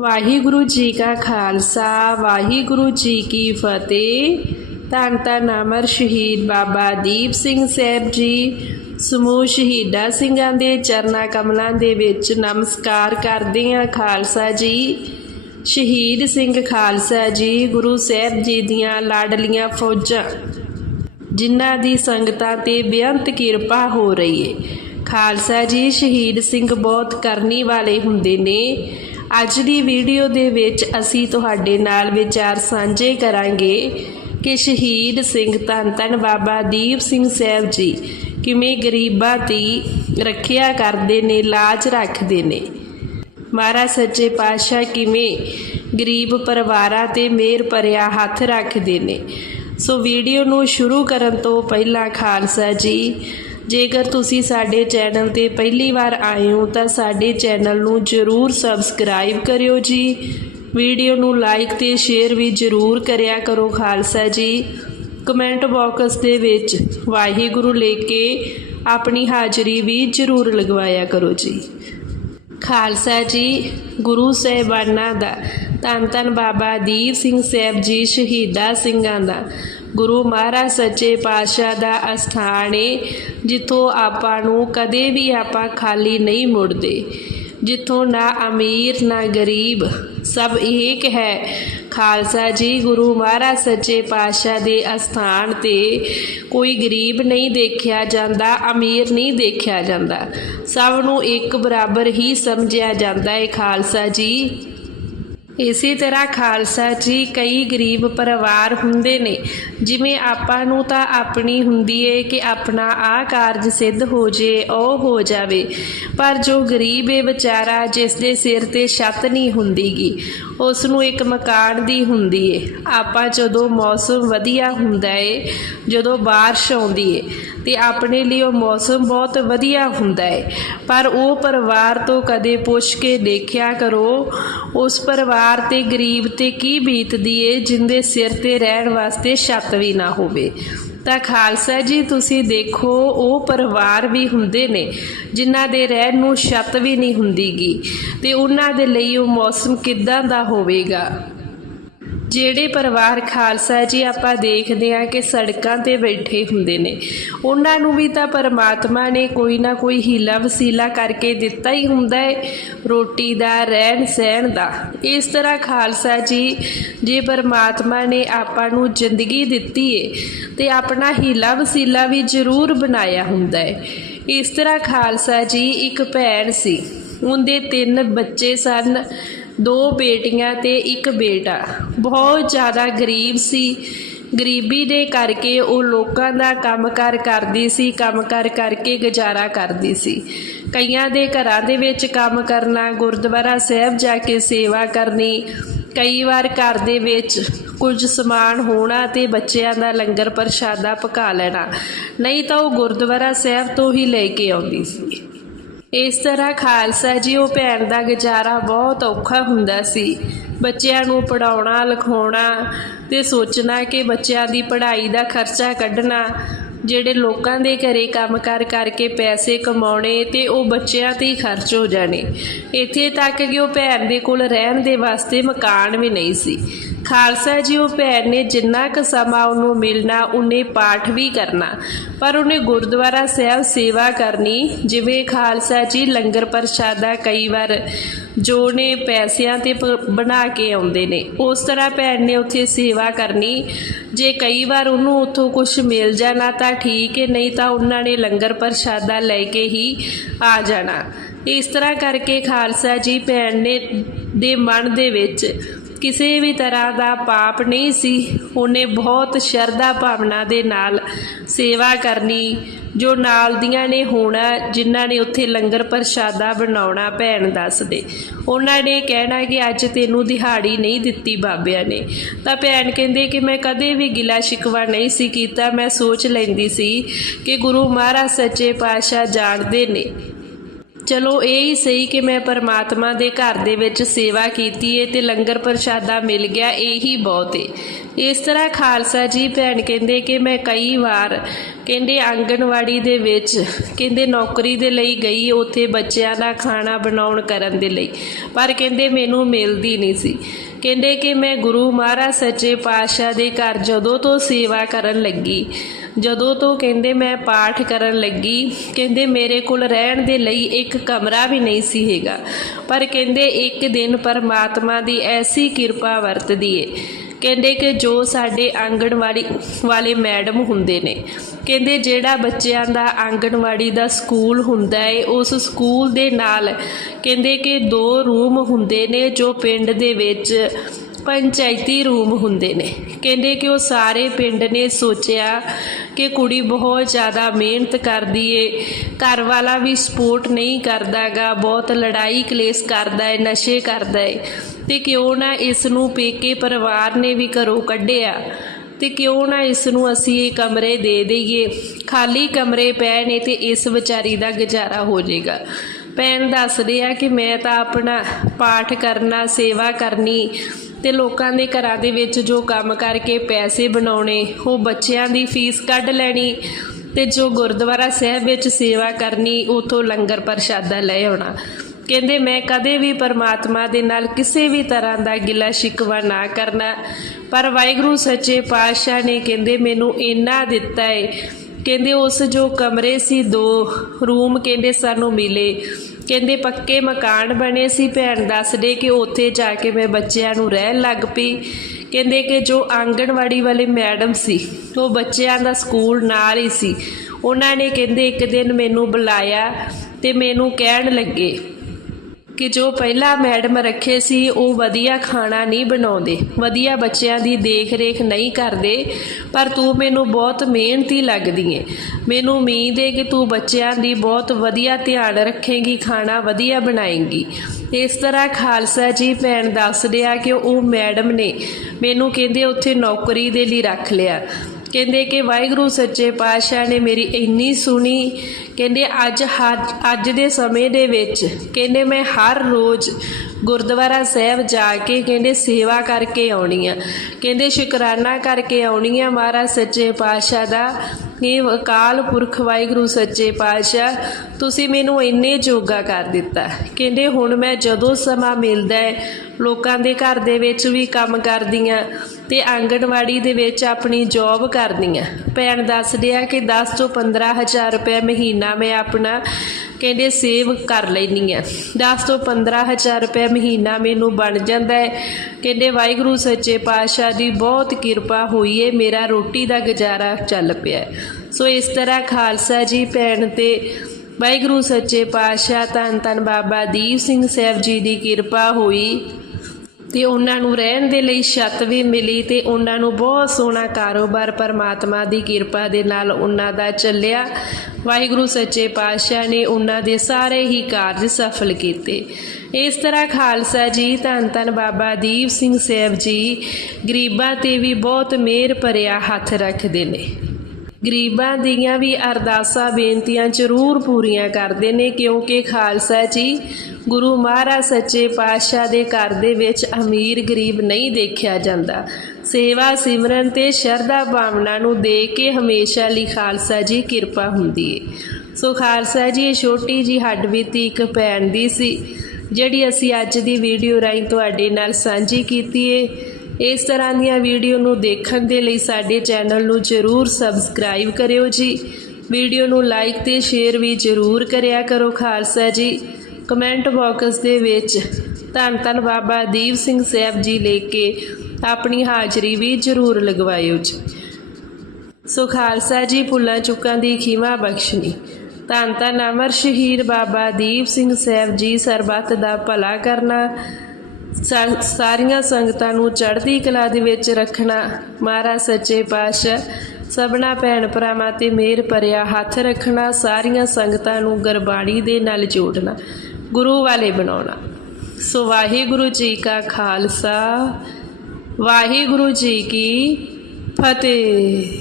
ਵਾਹਿਗੁਰੂ ਜੀ ਕਾ ਖਾਲਸਾ, ਵਾਹਿਗੁਰੂ ਜੀ ਕੀ ਫਤਿਹ। ਧੰਨ ਧੰਨ ਅਮਰ ਸ਼ਹੀਦ ਬਾਬਾ ਦੀਪ ਸਿੰਘ ਸਾਹਿਬ ਜੀ, ਸਮੂਹ ਸ਼ਹੀਦਾਂ ਸਿੰਘਾਂ ਦੇ ਚਰਨਾ ਕਮਲਾਂ ਦੇ ਵਿੱਚ ਨਮਸਕਾਰ ਕਰਦੇ ਹਾਂ ਖਾਲਸਾ ਜੀ। ਸ਼ਹੀਦ ਸਿੰਘ ਖਾਲਸਾ ਜੀ, ਗੁਰੂ ਸਾਹਿਬ ਜੀ ਦੀਆਂ ਲਾਡਲੀਆਂ ਫੌਜਾਂ, ਜਿਨ੍ਹਾਂ ਦੀ ਸੰਗਤਾਂ ਤੇ ਬੇਅੰਤ ਕਿਰਪਾ ਹੋ ਰਹੀ ਏ। ਖਾਲਸਾ ਜੀ, ਸ਼ਹੀਦ ਸਿੰਘ ਬਹੁਤ ਕਰਨੀ ਵਾਲੇ ਹੁੰਦੇ ਨੇ। ਅੱਜ ਦੀ ਵੀਡੀਓ ਦੇ ਵਿੱਚ ਅਸੀਂ ਤੁਹਾਡੇ ਨਾਲ ਵਿਚਾਰ ਸਾਂਝੇ ਕਰਾਂਗੇ ਕਿ ਸ਼ਹੀਦ ਸਿੰਘ ਧੰਨ ਧੰਨ ਬਾਬਾ ਦੀਪ ਸਿੰਘ ਸਾਹਿਬ ਜੀ ਕਿਵੇਂ ਗਰੀਬਾਂ ਦੀ ਰੱਖਿਆ ਕਰਦੇ ਨੇ, ਲਾਜ ਰੱਖਦੇ ਨੇ। ਮਹਾਰਾਜ ਸੱਚੇ ਪਾਤਸ਼ਾਹ ਕਿਵੇਂ ਗਰੀਬ ਪਰਿਵਾਰਾਂ ਤੇ ਮਿਹਰ ਭਰਿਆ ਹੱਥ ਰੱਖਦੇ ਨੇ। ਸੋ ਵੀਡੀਓ ਨੂੰ ਸ਼ੁਰੂ ਕਰਨ ਤੋਂ ਪਹਿਲਾਂ ਖਾਲਸਾ ਜੀ ਜੇਕਰ ਤੁਸੀਂ ਸਾਡੇ ਚੈਨਲ ਤੇ ਪਹਿਲੀ ਵਾਰ ਆਏ ਹੋ ਤਾਂ ਸਾਡੇ ਚੈਨਲ ਨੂੰ ਜਰੂਰ ਸਬਸਕ੍ਰਾਈਬ ਕਰਿਓ ਜੀ। ਵੀਡੀਓ ਨੂੰ ਲਾਈਕ ਤੇ ਸ਼ੇਅਰ ਵੀ ਜਰੂਰ ਕਰਿਆ ਕਰੋ ਖਾਲਸਾ ਜੀ। ਕਮੈਂਟ ਬਾਕਸ ਦੇ ਵਿੱਚ ਵਾਹਿਗੁਰੂ ਲੈ ਕੇ ਆਪਣੀ ਹਾਜ਼ਰੀ ਵੀ ਜਰੂਰ ਲਗਵਾਇਆ ਕਰੋ ਜੀ। ਖਾਲਸਾ ਜੀ, ਗੁਰੂ ਸਾਹਿਬਾਨਾਂ ਦਾ, ਧੰਨ ਧੰਨ ਬਾਬਾ ਦੀਪ ਸਿੰਘ ਸਾਹਿਬ ਜੀ ਸ਼ਹੀਦਾ ਸਿੰਘਾਂ ਦਾ। ਗੁਰੂ ਮਹਾਰਾਜ ਸੱਚੇ ਪਾਤਸ਼ਾਹ ਦਾ ਅਸਥਾਨ ਏ, ਜਿੱਥੋਂ ਆਪਾਂ ਨੂੰ ਕਦੇ ਵੀ ਆਪਾਂ ਖਾਲੀ ਨਹੀਂ ਮੁੜਦੇ। ਜਿੱਥੋਂ ਨਾ ਅਮੀਰ, ਨਾ ਗਰੀਬ, ਸਭ ਏਕ ਹੈ। ਖਾਲਸਾ ਜੀ, ਗੁਰੂ ਮਹਾਰਾਜ ਸੱਚੇ ਪਾਤਸ਼ਾਹ ਦੇ ਅਸਥਾਨ ਤੇ ਕੋਈ ਗਰੀਬ ਨਹੀਂ ਦੇਖਿਆ ਜਾਂਦਾ, ਅਮੀਰ ਨਹੀਂ ਦੇਖਿਆ ਜਾਂਦਾ। ਸਭ ਨੂੰ ਇੱਕ ਬਰਾਬਰ ਹੀ ਸਮਝਿਆ ਜਾਂਦਾ ਹੈ ਖਾਲਸਾ ਜੀ। ਇਸੇ ਤਰ੍ਹਾਂ ਖਾਲਸਾ ਜੀ ਕਈ ਗਰੀਬ ਪਰਿਵਾਰ ਹੁੰਦੇ ਨੇ। ਜਿਵੇਂ ਆਪਾਂ ਨੂੰ ਤਾਂ ਆਪਣੀ ਹੁੰਦੀ ਏ ਕਿ ਆਪਣਾ ਆ ਕਾਰਜ ਸਿੱਧ ਹੋ ਜੇ, ਉਹ ਹੋ ਜਾਵੇ। ਪਰ ਜੋ ਗਰੀਬ ਏ ਵਿਚਾਰਾ ਜਿਸ ਦੇ ਸਿਰ ਤੇ ਛੱਤ ਨਹੀਂ ਹੁੰਦੀਗੀ। ਉਸ ਨੂੰ ਇੱਕ ਮਕਾਨ ਦੀ ਹੁੰਦੀ ਏ। ਆਪਾਂ ਜਦੋਂ ਮੌਸਮ ਵਧੀਆ ਹੁੰਦਾ ਏ, ਜਦੋਂ ਬਾਰਿਸ਼ ਆਉਂਦੀ ਏ, ਤੇ ਆਪਣੇ ਲਈ ਉਹ ਮੌਸਮ ਬਹੁਤ ਵਧੀਆ ਹੁੰਦਾ ਏ। ਪਰ ਉਹ ਪਰਿਵਾਰ ਤੋਂ ਕਦੇ ਪੁੱਛ ਕੇ ਦੇਖਿਆ ਕਰੋ, ਉਸ ਪਰਿਵਾਰ ਤੇ ਗਰੀਬ ਤੇ ਕੀ ਬੀਤਦੀ ਏ, ਜਿੰਦੇ ਸਿਰ ਤੇ ਰਹਿਣ ਵਾਸਤੇ ਛੱਤ ਵੀ ਨਾ ਹੋਵੇ। ਤਾਂ ਖਾਲਸਾ ਜੀ, ਤੁਸੀਂ ਦੇਖੋ, ਉਹ ਪਰਿਵਾਰ ਵੀ ਹੁੰਦੇ ਨੇ, ਜਿਨ੍ਹਾਂ ਦੇ ਰਹਿਣ ਨੂੰ ਛੱਤ ਵੀ ਨਹੀਂ ਹੁੰਦੀਗੀ, ਤੇ ਉਹਨਾਂ ਦੇ ਲਈ ਉਹ ਮੌਸਮ ਕਿੱਦਾਂ ਦਾ ਹੋਵੇਗਾ? ਜਿਹੜੇ ਪਰਿਵਾਰ ਖਾਲਸਾ ਜੀ ਆਪਾਂ ਦੇਖਦੇ ਆ ਕਿ ਸੜਕਾਂ ਤੇ ਬੈਠੇ ਹੁੰਦੇ ਨੇ, ਉਹਨਾਂ ਨੂੰ ਵੀ ਤਾਂ ਪਰਮਾਤਮਾ ਨੇ ਕੋਈ ਨਾ ਕੋਈ ਹੀਲਾ ਵਸੀਲਾ ਕਰਕੇ ਦਿੱਤਾ ਹੀ ਹੁੰਦਾ ਹੈ, ਰੋਟੀ ਦਾ, ਰਹਿਣ ਸਹਿਣ ਦਾ। ਇਸ ਤਰ੍ਹਾਂ ਖਾਲਸਾ ਜੀ, ਜੇ ਪਰਮਾਤਮਾ ਨੇ ਆਪਾਂ ਨੂੰ ਜ਼ਿੰਦਗੀ ਦਿੱਤੀ ਏ, ਤੇ ਆਪਣਾ ਹੀਲਾ ਵਸੀਲਾ ਵੀ ਜ਼ਰੂਰ ਬਣਾਇਆ ਹੁੰਦਾ ਹੈ। ਇਸ ਤਰ੍ਹਾਂ ਖਾਲਸਾ ਜੀ ਇੱਕ ਭੈਣ ਸੀ, ਉਹਦੇ ਤਿੰਨ ਬੱਚੇ ਸਨ ਦੋ ਬੇਟੀਆਂ ਤੇ ਇੱਕ ਬੇਟਾ। ਬਹੁਤ ਜ਼ਿਆਦਾ ਗਰੀਬ ਸੀ। ਗਰੀਬੀ ਦੇ ਕਰਕੇ ਉਹ ਲੋਕਾਂ ਦਾ ਕੰਮਕਾਰ ਕਰਦੀ ਸੀ, ਕੰਮਕਾਰ ਕਰਕੇ ਗੁਜ਼ਾਰਾ ਕਰਦੀ ਸੀ। ਕਈਆਂ ਦੇ ਘਰਾਂ ਦੇ ਵਿੱਚ ਕੰਮ ਕਰਨਾ, ਗੁਰਦੁਆਰਾ ਸਾਹਿਬ ਜਾ ਕੇ ਸੇਵਾ ਕਰਨੀ, ਕਈ ਵਾਰ ਘਰ ਦੇ ਵਿੱਚ ਕੁਝ ਸਮਾਨ ਹੋਣਾ ਤੇ ਬੱਚਿਆਂ ਦਾ ਲੰਗਰ ਪ੍ਰਸ਼ਾਦਾ ਪਕਾ ਲੈਣਾ। ਨਹੀਂ ਤਾਂ ਉਹ ਗੁਰਦੁਆਰਾ ਸਾਹਿਬ ਤੋਂ ਹੀ ਲੈ ਕੇ ਆਉਂਦੀ ਸੀ। ਇਸ ਤਰ੍ਹਾਂ ਖਾਲਸਾ ਜੀ, ਉਹ ਭੈਣ ਦਾ ਗੁਜ਼ਾਰਾ ਬਹੁਤ ਔਖਾ ਹੁੰਦਾ ਸੀ। ਬੱਚਿਆਂ ਨੂੰ ਪੜਾਉਣਾ ਲਿਖਾਉਣਾ ਤੇ ਸੋਚਣਾ ਕਿ ਬੱਚਿਆਂ ਦੀ ਪੜ੍ਹਾਈ ਦਾ ਖਰਚਾ ਕੱਢਣਾ, ਜਿਹੜੇ ਲੋਕਾਂ ਦੇ ਘਰੇ ਕੰਮ ਕਰ ਕਰਕੇ ਪੈਸੇ ਕਮਾਉਣੇ ਤੇ ਉਹ ਬੱਚਿਆਂ ਤੇ ਹੀ ਖਰਚ ਹੋ ਜਾਣੇ। ਇੱਥੇ ਤੱਕ ਕਿ ਉਹ ਭੈਣ ਦੇ ਕੋਲ ਰਹਿਣ ਦੇ ਵਾਸਤੇ ਮਕਾਨ ਵੀ ਨਹੀਂ ਸੀ। ਖਾਲਸਾ ਜੀ, ਉਹ ਭੈਣ ਨੇ ਜਿੰਨਾ ਕੁ ਸਮਾਂ ਉਹਨੂੰ ਮਿਲਣਾ, ਉਹਨੇ ਪਾਠ ਵੀ ਕਰਨਾ। ਪਰ ਉਹਨੇ ਗੁਰਦੁਆਰਾ ਸਾਹਿਬ ਸੇਵਾ ਕਰਨੀ, ਜਿਵੇਂ ਖਾਲਸਾ ਜੀ ਲੰਗਰ ਪ੍ਰਸ਼ਾਦਾ ਕਈ ਵਾਰ ਜੋ ਨੇ ਪੈਸਿਆਂ ਤੇ ਬਣਾ ਕੇ ਆਉਂਦੇ ਨੇ। ਉਸ ਤਰ੍ਹਾਂ ਭੈਣ ਨੇ ਉੱਥੇ ਸੇਵਾ ਕਰਨੀ। ਜੇ ਕਈ ਵਾਰ ਉਹਨੂੰ ਉੱਥੋਂ ਕੁਝ ਮਿਲ ਜਾਣਾ ਤਾਂ ਠੀਕ ਹੈ ਨਹੀਂ ਤਾਂ ਉਹਨਾਂ ਨੇ ਲੰਗਰ ਪ੍ਰਸ਼ਾਦਾ ਲੈ ਕੇ ਹੀ ਆ ਜਾਣਾ। ਇਸ ਤਰ੍ਹਾਂ ਕਰਕੇ ਖਾਲਸਾ ਜੀ ਭੈਣ ਨੇ, ਦੇ ਮਨ ਦੇ ਵਿੱਚ ਕਿਸੇ ਵੀ ਤਰ੍ਹਾਂ ਦਾ ਪਾਪ ਨਹੀਂ ਸੀ, ਉਹਨੇ ਬਹੁਤ ਸ਼ਰਧਾ ਭਾਵਨਾ ਦੇ ਨਾਲ ਸੇਵਾ ਕਰਨੀ, ਜੋ ਨਾਲ ਦੀਆਂ ਨੇ ਹੋਣਾ, ਜਿਨ੍ਹਾਂ ਨੇ ਉੱਥੇ ਲੰਗਰ ਪ੍ਰਸ਼ਾਦਾ ਬਣਾਉਣਾ ਭੈਣ ਦੱਸਦੇ ਉਹਨਾਂ ਨੇ ਕਹਿਣਾ ਕਿ ਅੱਜ ਤੈਨੂੰ ਦਿਹਾੜੀ ਨਹੀਂ ਦਿੱਤੀ ਬਾਬਿਆਂ ਨੇ। ਤਾਂ ਭੈਣ ਕਹਿੰਦੇ ਕਿ ਮੈਂ ਕਦੇ ਵੀ ਗਿਲਾ ਸ਼ਿਕਵਾ ਨਹੀਂ ਸੀ ਕੀਤਾ, ਮੈਂ ਸੋਚ ਲੈਂਦੀ ਸੀ ਕਿ ਗੁਰੂ ਮਹਾਰਾਜ ਸੱਚੇ ਪਾਤਸ਼ਾਹ ਜਾਣਦੇ ਨੇ। ਚਲੋ ਇਹ ਹੀ ਸਹੀ ਕਿ ਮੈਂ ਪਰਮਾਤਮਾ ਦੇ ਘਰ ਦੇ ਵਿੱਚ ਸੇਵਾ ਕੀਤੀ ਏ ਤੇ ਲੰਗਰ ਪ੍ਰਸ਼ਾਦਾ ਮਿਲ ਗਿਆ, ਇਹ ਹੀ ਬਹੁਤ ਏ। ਇਸ ਤਰ੍ਹਾਂ ਖਾਲਸਾ ਜੀ ਭੈਣ ਕਹਿੰਦੇ ਕਿ ਮੈਂ ਕਈ ਵਾਰ ਕਹਿੰਦੇ ਆਂਗਣਵਾੜੀ ਦੇ ਵਿੱਚ ਕਹਿੰਦੇ ਨੌਕਰੀ ਦੇ ਲਈ ਗਈ, ਉੱਥੇ ਬੱਚਿਆਂ ਦਾ ਖਾਣਾ ਬਣਾਉਣ ਕਰਨ ਦੇ ਲਈ, ਪਰ ਕਹਿੰਦੇ ਮੈਨੂੰ ਮਿਲਦੀ ਨਹੀਂ ਸੀ। ਕਹਿੰਦੇ ਕਿ ਮੈਂ ਗੁਰੂ ਮਹਾਰਾਜ ਸੱਚੇ ਪਾਤਸ਼ਾਹ ਦੇ ਘਰ ਜਦੋਂ ਤੋਂ ਸੇਵਾ ਕਰਨ ਲੱਗੀ, ਜਦੋਂ ਤੋਂ ਕਹਿੰਦੇ ਮੈਂ ਪਾਠ ਕਰਨ ਲੱਗੀ, ਕਹਿੰਦੇ ਮੇਰੇ ਕੋਲ ਰਹਿਣ ਦੇ ਲਈ ਇੱਕ ਕਮਰਾ ਵੀ ਨਹੀਂ ਸੀ ਹੈਗਾ, ਪਰ ਕਹਿੰਦੇ ਇੱਕ ਦਿਨ ਪਰਮਾਤਮਾ ਦੀ ਐਸੀ ਕਿਰਪਾ ਵਰਤਦੀ ਏ। ਕਹਿੰਦੇ ਕਿ ਜੋ ਸਾਡੇ ਆਂਗਣਵਾੜੀ ਵਾਲੇ ਮੈਡਮ ਹੁੰਦੇ ਨੇ, ਕਹਿੰਦੇ ਜਿਹੜਾ ਬੱਚਿਆਂ ਦਾ ਆਂਗਣਵਾੜੀ ਦਾ ਸਕੂਲ ਹੁੰਦਾ ਹੈ ਉਸ ਸਕੂਲ ਦੇ ਨਾਲ ਕਹਿੰਦੇ ਕਿ ਦੋ ਰੂਮ ਹੁੰਦੇ ਨੇ ਜੋ ਪਿੰਡ ਦੇ ਵਿੱਚ ਪੰਚਾਇਤੀ ਰੂਮ ਹੁੰਦੇ ਨੇ। ਕਹਿੰਦੇ ਕਿ ਉਹ ਸਾਰੇ ਪਿੰਡ ਨੇ ਸੋਚਿਆ ਕਿ ਕੁੜੀ ਬਹੁਤ ਜ਼ਿਆਦਾ ਮਿਹਨਤ ਕਰਦੀ ਏ। ਘਰ ਵਾਲਾ ਵੀ ਸਪੋਰਟ ਨਹੀਂ ਕਰਦਾਗਾ ਬਹੁਤ ਲੜਾਈ ਕਲੇਸ਼ ਕਰਦਾ ਏ, ਨਸ਼ੇ ਕਰਦਾ ਏ। ਤੇ ਕਿਉਂ ਨਾ ਇਸ ਨੂੰ ਪੇਕੇ ਪਰਿਵਾਰ ਨੇ ਵੀ ਘਰੋਂ ਕੱਢਿਆ। ਤੇ ਕਿਉਂ ਨਾ ਇਸ ਨੂੰ ਅਸੀਂ ਇਹ ਕਮਰੇ ਦੇ ਦਈਏ। ਖਾਲੀ ਕਮਰੇ ਪਏ ਨੇ ਤੇ ਇਸ ਵਿਚਾਰੀ ਦਾ ਗੁਜ਼ਾਰਾ ਹੋ ਜਾਏਗਾ ਭੈਣ ਦੱਸਦੇ ਆ ਕਿ ਮੈਂ ਤਾਂ ਆਪਣਾ ਪਾਠ ਕਰਨਾ, ਸੇਵਾ ਕਰਨੀ ਤੇ ਲੋਕਾਂ ਦੇ ਘਰਾਂ ਦੇ ਵਿੱਚ ਜੋ ਕੰਮ ਕਰਕੇ ਪੈਸੇ ਬਣਾਉਣੇ, ਉਹ ਬੱਚਿਆਂ ਦੀ ਫੀਸ ਕੱਢ ਲੈਣੀ ਤੇ ਜੋ ਗੁਰਦੁਆਰਾ ਸਾਹਿਬ ਵਿੱਚ ਸੇਵਾ ਕਰਨੀ, ਉਥੋਂ ਲੰਗਰ ਪ੍ਰਸ਼ਾਦਾ ਲੈ ਆਉਣਾ। ਕਹਿੰਦੇ, ਮੈਂ ਕਦੇ ਵੀ ਪਰਮਾਤਮਾ ਦੇ ਨਾਲ ਕਿਸੇ ਵੀ ਤਰ੍ਹਾਂ ਦਾ ਗਿਲਾ ਸ਼ਿਕਵਾ ਨਾ ਕਰਨਾ। ਪਰ ਵਾਹਿਗੁਰੂ ਸੱਚੇ ਪਾਤਸ਼ਾਹ ਨੇ ਕਹਿੰਦੇ, ਮੈਨੂੰ ਇੰਨਾ ਦਿੱਤਾ ਏ। ਕਹਿੰਦੇ, ਉਸ ਜੋ ਕਮਰੇ ਸੀ ਦੋ, ਰੂਮ ਕਹਿੰਦੇ ਸਾਨੂੰ ਮਿਲੇ। ਕਹਿੰਦੇ ਪੱਕੇ ਮਕਾਨ ਬਣੇ ਸੀ, ਭੈਣ ਦੱਸਦੇ ਕਿ ਉੱਥੇ ਜਾ ਕੇ ਮੈਂ ਬੱਚਿਆਂ ਨੂੰ ਰਹਿਣ ਲੱਗ ਪਈ। ਕਹਿੰਦੇ ਕਿ ਜੋ ਆਂਗਣਵਾੜੀ ਵਾਲੇ ਮੈਡਮ ਸੀ, ਉਹ ਬੱਚਿਆਂ ਦਾ ਸਕੂਲ ਨਾਲ ਹੀ ਸੀ। ਉਹਨਾਂ ਨੇ ਕਹਿੰਦੇ ਇੱਕ ਦਿਨ ਮੈਨੂੰ ਬੁਲਾਇਆ ਤੇ ਮੈਨੂੰ ਕਹਿਣ ਲੱਗੇ ਕਿ ਜੋ ਪਹਿਲਾਂ ਮੈਡਮ ਰੱਖੇ ਸੀ, ਉਹ ਵਧੀਆ ਖਾਣਾ ਨਹੀਂ ਬਣਾਉਂਦੇ। ਵਧੀਆ ਬੱਚਿਆਂ ਦੀ ਦੇਖ-ਰੇਖ ਨਹੀਂ ਕਰਦੇ, ਪਰ ਤੂੰ ਮੈਨੂੰ ਬਹੁਤ ਮਿਹਨਤੀ ਲੱਗਦੀ ਏ। ਮੈਨੂੰ ਉਮੀਦ ਏ ਕਿ ਤੂੰ ਬੱਚਿਆਂ ਦੀ ਬਹੁਤ ਵਧੀਆ ਧਿਆਨ ਰੱਖੇਂਗੀ, ਖਾਣਾ ਵਧੀਆ ਬਣਾਏਂਗੀ। ਇਸ ਤਰ੍ਹਾਂ ਖਾਲਸਾ ਜੀ ਭੈਣ ਦੱਸ ਰਿਹਾ ਕਿ ਉਹ ਮੈਡਮ ਨੇ ਮੈਨੂੰ ਕਹਿੰਦੇ ਉੱਥੇ ਨੌਕਰੀ ਦੇ ਲਈ ਰੱਖ ਲਿਆ। ਕਹਿੰਦੇ ਕਿ ਵਾਹਿਗੁਰੂ ਸੱਚੇ ਪਾਤਸ਼ਾਹ ਨੇ ਮੇਰੀ ਇੰਨੀ ਸੁਣੀ, ਕਹਿੰਦੇ ਅੱਜ ਹ- ਅੱਜ ਦੇ ਸਮੇਂ ਦੇ ਵਿੱਚ, ਕਹਿੰਦੇ ਮੈਂ ਹਰ ਰੋਜ਼ ਗੁਰਦੁਆਰਾ ਸਾਹਿਬ ਜਾ ਕੇ ਕਹਿੰਦੇ ਸੇਵਾ ਕਰਕੇ ਆਉਣੀ ਆ। ਕਹਿੰਦੇ ਸ਼ੁਕਰਾਨਾ ਕਰਕੇ ਆਉਣੀ ਆ ਮਹਾਰਾਜ ਸੱਚੇ ਪਾਤਸ਼ਾਹ ਦਾ। ਇਹ ਅਕਾਲ ਪੁਰਖ ਵਾਹਿਗੁਰੂ, ਸੱਚੇ ਪਾਤਸ਼ਾਹ, ਤੁਸੀਂ ਮੈਨੂੰ ਇੰਨੇ ਜੋਗਾ ਕਰ ਦਿੱਤਾ। ਕਹਿੰਦੇ, ਹੁਣ ਮੈਂ ਜਦੋਂ ਸਮਾਂ ਮਿਲਦਾ ਹੈ, ਲੋਕਾਂ ਦੇ ਘਰ ਦੇ ਵਿੱਚ ਵੀ ਕੰਮ ਕਰਦੀ ਕਰਦੀਆਂ ਤੇ ਆਂਗਣਵਾੜੀ ਦੇ ਵਿੱਚ ਆਪਣੀ ਜੌਬ ਕਰਦੀਆਂ। ਭੈਣ ਦੱਸਦੇ ਆ ਕਿ 10 ਤੋਂ 15 ਹਜ਼ਾਰ ਰੁਪਏ ਮਹੀਨਾ ਮੈਂ ਆਪਣਾ, ਕਹਿੰਦੇ ਸੇਵ ਕਰ ਲੈਣੀ ਆ 10 ਤੋਂ 15 ਹਜ਼ਾਰ ਰੁਪਏ ਮਹੀਨਾ ਮੈਨੂੰ ਬਣ ਜਾਂਦਾ ਹੈ। ਕਹਿੰਦੇ, ਵਾਹਿਗੁਰੂ, ਸੱਚੇ ਪਾਤਸ਼ਾਹ ਦੀ ਬਹੁਤ ਕਿਰਪਾ ਹੋਈ ਏ, ਮੇਰਾ ਰੋਟੀ ਦਾ ਗੁਜ਼ਾਰਾ ਚੱਲ ਪਿਆ ਸੋ ਇਸ ਤਰ੍ਹਾਂ ਖਾਲਸਾ ਜੀ ਭੈਣ ਤੇ ਵਾਹਿਗੁਰੂ ਸੱਚੇ ਪਾਤਸ਼ਾਹ ਧੰਨ ਧੰਨ ਬਾਬਾ ਦੀਪ ਸਿੰਘ ਸਾਹਿਬ ਜੀ ਦੀ ਕਿਰਪਾ ਹੋਈ ਤੇ ਉਹਨਾਂ ਨੂੰ ਰਹਿਣ ਦੇ ਲਈ ਛੱਤ ਵੀ ਮਿਲੀ ਤੇ ਉਹਨਾਂ ਨੂੰ ਬਹੁਤ ਸੋਹਣਾ ਕਾਰੋਬਾਰ ਪਰਮਾਤਮਾ ਦੀ ਕਿਰਪਾ ਦੇ ਨਾਲ ਉਹਨਾਂ ਦਾ ਚੱਲਿਆ। ਵਾਹਿਗੁਰੂ ਸੱਚੇ ਪਾਤਸ਼ਾਹ ਨੇ ਉਹਨਾਂ ਦੇ ਸਾਰੇ ਹੀ ਕਾਰਜ ਸਫਲ ਕੀਤੇ। ਇਸ ਤਰ੍ਹਾਂ ਖਾਲਸਾ ਜੀ ਧੰਨ ਧੰਨ ਬਾਬਾ ਦੀਪ ਸਿੰਘ ਸਾਹਿਬ ਜੀ ਗਰੀਬਾਂ ਤੇ ਵੀ ਬਹੁਤ ਮਿਹਰ ਭਰਿਆ ਹੱਥ ਰੱਖਦੇ ਨੇ। ਗਰੀਬਾਂ ਦੀਆਂ ਵੀ ਅਰਦਾਸਾਂ, ਬੇਨਤੀਆਂ ਜ਼ਰੂਰ ਪੂਰੀਆਂ ਕਰਦੇ ਨੇ, ਕਿਉਂਕਿ ਖਾਲਸਾ ਜੀ ਗੁਰੂ ਮਹਾਰਾਜ ਸੱਚੇ ਪਾਤਸ਼ਾਹ ਦੇ ਘਰ ਦੇ ਵਿੱਚ ਅਮੀਰ ਗਰੀਬ ਨਹੀਂ ਦੇਖਿਆ ਜਾਂਦਾ। ਸੇਵਾ ਸਿਮਰਨ ਤੇ ਸ਼ਰਧਾ ਭਾਵਨਾ ਨੂੰ ਦੇ ਕੇ ਹਮੇਸ਼ਾ ਲਈ ਖਾਲਸਾ ਜੀ ਕਿਰਪਾ ਹੁੰਦੀ ਏ। ਸੋ ਖਾਲਸਾ ਜੀ, ਇਹ ਛੋਟੀ ਜੀ ਹੱਡਬੀਤੀ ਇੱਕ ਭੈਣ ਦੀ ਸੀ, ਜਿਹੜੀ ਅਸੀਂ ਅੱਜ ਦੀ ਵੀਡੀਓ ਰਾਹੀਂ ਤੁਹਾਡੇ ਨਾਲ ਸਾਂਝੀ ਕੀਤੀ ਏ। ਇਸ ਤਰ੍ਹਾਂ ਦੀਆਂ ਵੀਡੀਓ ਨੂੰ ਦੇਖਣ ਦੇ ਲਈ ਸਾਡੇ ਚੈਨਲ ਨੂੰ ਜਰੂਰ ਸਬਸਕ੍ਰਾਈਬ ਕਰਿਓ ਜੀ। ਵੀਡੀਓ ਨੂੰ ਲਾਈਕ ਤੇ ਸ਼ੇਅਰ ਵੀ ਜਰੂਰ ਕਰਿਆ ਕਰੋ ਖਾਲਸਾ ਜੀ। ਕਮੈਂਟ ਬਾਕਸ ਦੇ ਵਿੱਚ ਧੰਨ ਧੰਨ ਬਾਬਾ ਦੀਪ ਸਿੰਘ ਸਾਹਿਬ ਜੀ ਲੈ ਕੇ ਆਪਣੀ ਹਾਜ਼ਰੀ ਵੀ ਜਰੂਰ ਲਗਵਾਇਓ ਜੀ। ਸੋ ਖਾਲਸਾ ਜੀ, ਭੁੱਲਾਂ ਚੁੱਕਾਂ ਦੀ ਖਿਮਾ ਬਖਸ਼ਣੀ। ਧੰਨ ਧੰਨ ਅਮਰ ਸ਼ਹੀਦ ਬਾਬਾ ਦੀਪ ਸਿੰਘ ਸਾਹਿਬ ਜੀ, ਸਰਬੱਤ ਦਾ ਭਲਾ ਕਰਨਾ। ਸਾਰੀਆਂ ਸੰਗਤਾਂ ਨੂੰ ਚੜ੍ਹਦੀ ਕਲਾ ਦੇ ਵਿੱਚ ਰੱਖਣਾ, ਮਹਾਰਾਜ ਸੱਚੇ ਪਾਤਸ਼ਾਹ, ਸਭਨਾ ਭੈਣ ਭਰਾਵਾਂ ਤੇ ਮਿਹਰ ਭਰਿਆ ਹੱਥ ਰੱਖਣਾ, ਸਾਰੀਆਂ ਸੰਗਤਾਂ ਨੂੰ ਗੁਰਬਾਣੀ ਦੇ ਨਾਲ ਜੋੜਨਾ, ਗੁਰੂ ਵਾਲੇ ਬਣਾਉਣਾ। ਸੋ ਵਾਹਿਗੁਰੂ ਜੀ ਕਾ ਖਾਲਸਾ, ਵਾਹਿਗੁਰੂ ਜੀ ਕੀ ਫਤਿਹ।